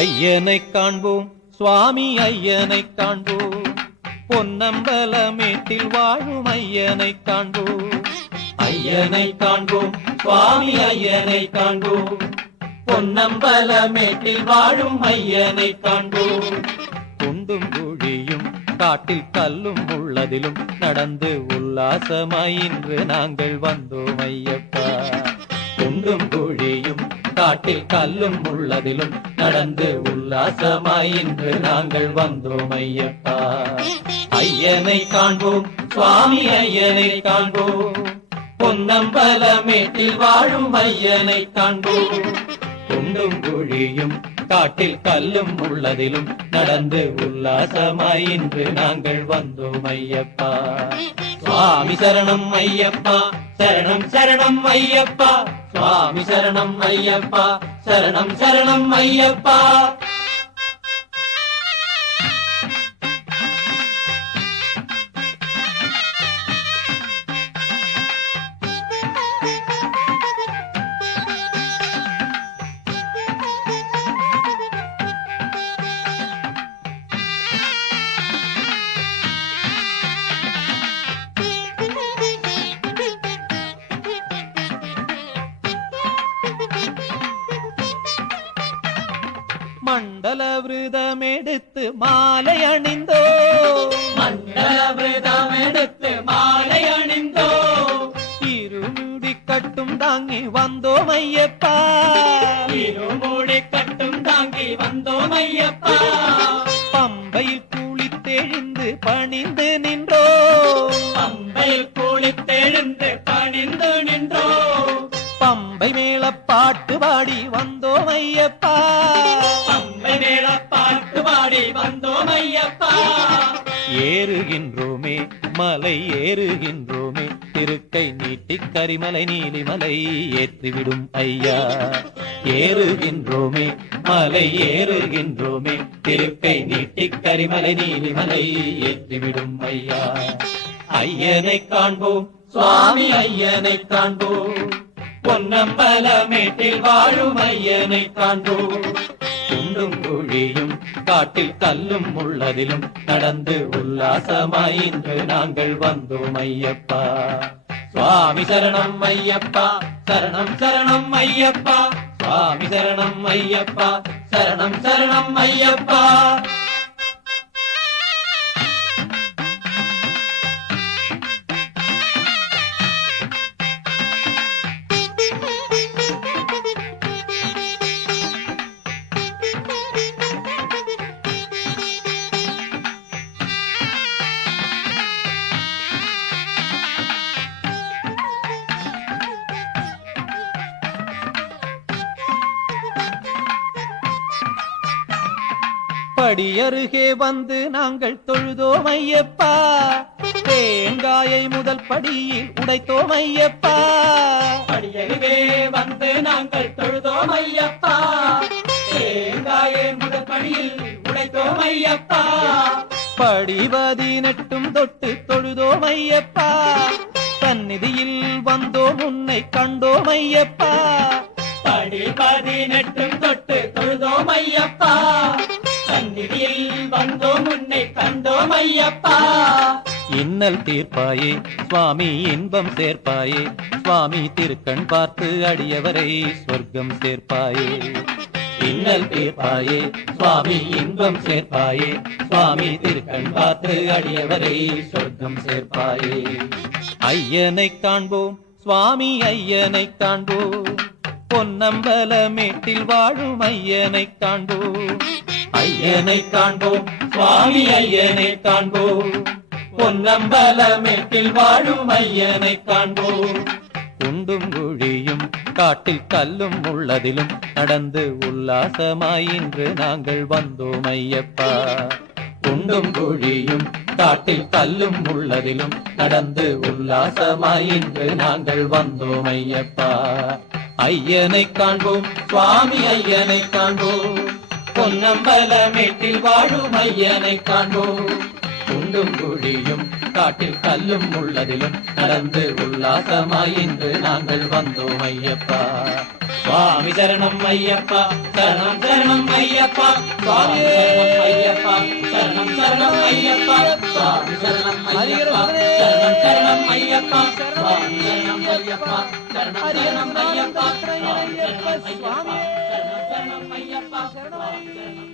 ஐயனை காண்போம். சுவாமி ஐயனை காண்போம். பொன்னம்பலமேட்டில் வாழும் ஐயனை காண்போம். ஐயனை காண்போம். சுவாமி ஐயனை காண்போம். பொன்னம்பலமேட்டில் வாழும் ஐயனை காண்போம். குண்டும் குழியும் காட்டில் கல்லும் உள்ளதிலும் நடந்து உல்லாசமாயின்று நாங்கள் வந்தோம் ஐயப்பா. குண்டும் குழி காட்டில் கல்லும் உள்ளதிலும் நடந்து உல்லாசமாய் இன்று நாங்கள் வந்தோம் ஐயப்பா. ஐயனை காண்போம் சுவாமி ஐயனை காண்போம். பொன்னம்பலமேட்டில் வாழும் ஐயனை காண்போம். குண்டும் குழியும் காட்டில் கல்லும் உள்ளதிலும் நடந்து உல்லாசமாய் இன்று நாங்கள் வந்தோம் ஐயப்பா. சுவாமி சரணம் ஐயப்பா சரணம் சரணம் ஐயப்பா. சுவாமி சரணம் ஐயப்பா சரணம் சரணம் ஐயப்பா. மண்டல விரதம் எடுத்து மாலை அணிந்தோ. மண்டல விரதம் எடுத்து மாலை அணிந்தோ. இருமுடி கட்டும் தாங்கி வந்தோம் ஐயப்பா இருமுடி கட்டும் தாங்கி வந்தோம் ஐயப்பா பம்பையில் குளித்தெழுந்து பணிந்து நின்றோ. பம்பையில் குளித்தெழுந்து பணிந்து நின்றோ. பம்பை மேல பாட்டு பாடி வந்தோம் ஐயப்பா மேல பாட்டு பாடி வந்தோம் ஐயப்பா. ஏறுகின்றோமே மலை ஏறுகின்றோமே திருக்கை நீட்டி கரிமலை நீலிமலை ஏற்றிவிடும் ஐயா. ஏறுகின்றோமே மலை ஏறுகின்றோமே திருக்கை நீட்டி கரிமலை நீலிமலை ஏற்றிவிடும் ஐயா. ஐயனை காண்போம் சுவாமி ஐயனை காண்போம். பொன்னம்பலமேட்டில் வாழும் ஐயனை காண்போம். குண்டும் குழியும் காட்டில் கல்லும் உள்ளதிலும் நடந்து உல்லாசமாய் இன்று நாங்கள் வந்தோம் ஐயப்பா. சுவாமி சரணம் ஐயப்பா சரணம் சரணம் ஐயப்பா. சுவாமி சரணம் ஐயப்பா சரணம் சரணம் ஐயப்பா. படியருகே வந்து நாங்கள் தொழுதோம் ஐயப்பா. தேங்காயை முதல் படியில் உடைத்தோம் ஐயப்பா. படியருகே வந்து நாங்கள் தொழுதோம் ஐயப்பா. தேங்காயை முதல் படியில் உடைத்தோம் ஐயப்பா. படிவதினெட்டும் தொட்டு தொழுதோம் ஐயப்பா. சந்நிதியில் வந்தோம் உன்னை கண்டோம் ஐயப்பா. படி பதினெட்டும் தொட்டு தொழுதோம் ஐயப்பா. சந்நிதியில் வந்தோம் உன்னை கண்டோம் ஐயப்பா. இன்னல் தீர்ப்பாயே சுவாமி இன்பம் சேர்ப்பாயே சுவாமி திருக்கண் பார்த்து அடியவரை சொர்க்கம் சேர்ப்பாயே. இன்னல் தீர்ப்பாயே சுவாமி இன்பம் சேர்ப்பாயே சுவாமி திருக்கண் பார்த்து அடியவரை சொர்க்கம் சேர்ப்பாயே. ஐயனை காண்போம் சுவாமி ஐயனை காண்போம் பொன்னம்பல மேட்டில் வாழும் ஐயனை காண்போம். ஐயனை காண்போம் சுவாமி ஐயனை காண்போம். பொன்னம்பலமேட்டில் வாழும் ஐயனை காண்போம். குண்டும் குழியும் காட்டில் கல்லும் உள்ளதிலும் நடந்து உல்லாசமாய் இன்று நாங்கள் வந்தோம் ஐயப்பா. குண்டும் குழியும் காட்டில் கல்லும் உள்ளதிலும் நடந்து உல்லாசமாய் இன்று நாங்கள் வந்தோம் ஐயப்பா. ஐயனை காண்போம் சுவாமி ஐயனை காண்போம். பொன்னம்பலமேட்டில் வாழும் ஐயனை காண்போம். குண்டும் குழியும் காட்டில் கல்லும் உள்ளதிலும் நடந்து உல்லாசமாய் இன்று நாங்கள் வந்தோம் ஐயப்பா. சுவாமி சரணம் ஐயப்பா சரணம் சரணம் ஐயப்பா. சுவாமி சரணம் ஐயப்பா சரணம் சரணம் ஐயப்பா. சுவாமி சரணம் ஐயப்பா சரணம் சரணம் ஐயப்பா. சுவாமி சரணம் ஐயப்பா. சரணம் சரணம் ஐயப்பா. சுவாமி சரணம் ஐயப்பா